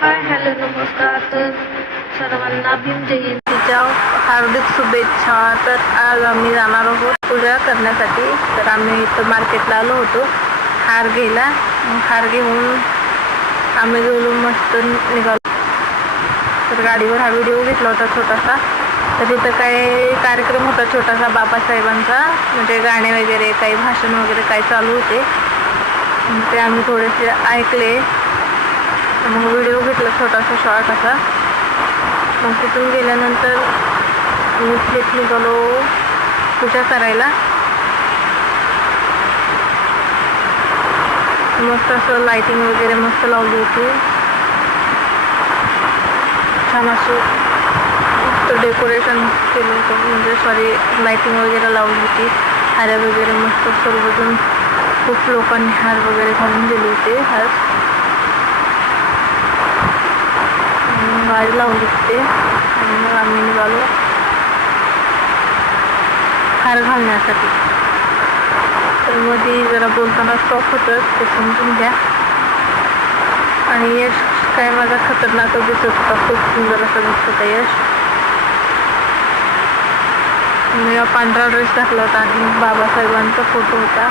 Hi hello नमस्कार. तर सर्वांना भीम जयंतीच्या हार्दिक शुभेच्छा. तर आज आम्ही जाणार आहोत पूजा करण्यासाठी. तर आम्ही इथं मार्केटला आलो होतो हार घ्यायला. हार घेऊन आम्ही गेलो, मस्त निघालो. तर गाडीवर हा व्हिडिओ घेतला होता छोटासा. तर इथं काही कार्यक्रम होता छोटासा बाबासाहेबांचा, म्हणजे गाणे वगैरे काही भाषण वगैरे काही चालू होते. ते आम्ही थोडेसे ऐकले. मग व्हिडिओ घेतला छोटासा शॉर्ट असा. मग तिथून गेल्यानंतर नीट निघालो पूजा करायला. मस्त असं लाइटिंग वगैरे मस्त लावली होती. छान असं मस्त डेकोरेशन केलं होतं, म्हणजे लाइटिंग वगैरे लावली होती. हार वगैरे मस्त सर्वजण खूप लोकांनी हार वगैरे घालून दिले होते. हार गाडी लावली होते आणि मग आम्ही निघालो हार घालण्यासाठी. तर मध्ये जरा बोलताना स्टॉप होतं, ते समजून घ्या. आणि यश काय माझा खतरनाक दिसत होता, खूप सुंदर असा दिसत होता यश. मी पांढरा ड्रेस घातला होता आणि बाबासाहेबांचा फोटो होता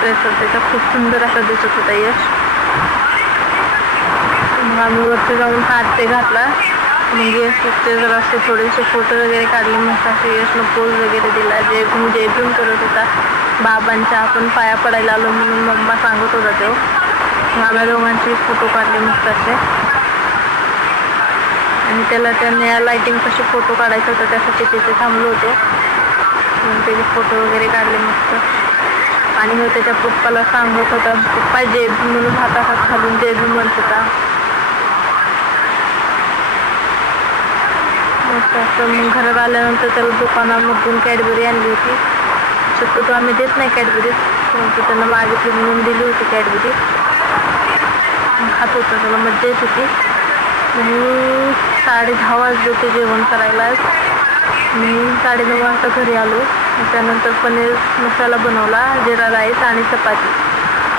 ड्रेसवर, त्याचा खूप सुंदर असा दिसत होता यश. मग आम्ही वरती जाऊन हात ते घातला. मग यशचे जरा असे थोडेसे फोटो वगैरे काढले. मस्त असे यशनं पोज वगैरे दिला. जय भीम करत होता बाबांच्या. आपण पाया पडायला आलो म्हणून मम्मा सांगत होता तो. मग आम्ही दोघांचे फोटो काढले मस्त असे. आणि त्याला त्यांनी लाइटिंग कसे फोटो काढायचं होतं त्यासाठी तिथे थांबलो होते. मग त्याचे फोटो वगैरे काढले मस्त. आणि मग त्याच्या पप्पाला सांगत होता, पप्पा जय भीम म्हणून हातात घालून जय भीम म्हणत होता. मस्त असं. मग घरात आल्यानंतर त्याला दुकानामधून कॅडबरी आणली होती. शक्यतो आम्ही देत नाही कॅडबरी, परंतु त्यांना मागितली म्हणून दिली होती कॅडबरी. खात होतं, त्याला मज्जा येत होती. मी 10:30 वाजले होते जेवण करायला. मी 9:30 वाजता घरी आलो. त्यानंतर पनीर मसाला बनवला, जिरा राईस आणि चपाती.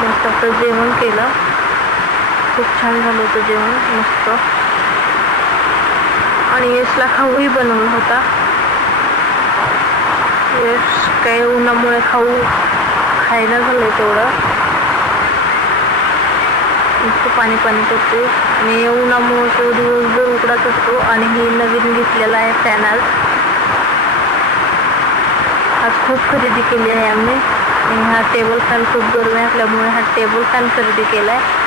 मस्त असं जेवण केलं. खूप छान झालं होतं जेवण, मस्त. आणि यशला खाऊही बनवला होता. यश काही उन्हामुळे खायला झालं तेवढं, नुसतं पाणी करते. आणि उन्हामुळे तो दिवसभर उकडाच असतो. आणि ही नवीन घेतलेला आहे फॅन. आज खूप खरेदी केली आहे आम्ही. आणि हा टेबल फॅन खूप गरमी असल्यामुळे हा टेबल फॅन खरेदी केला आहे.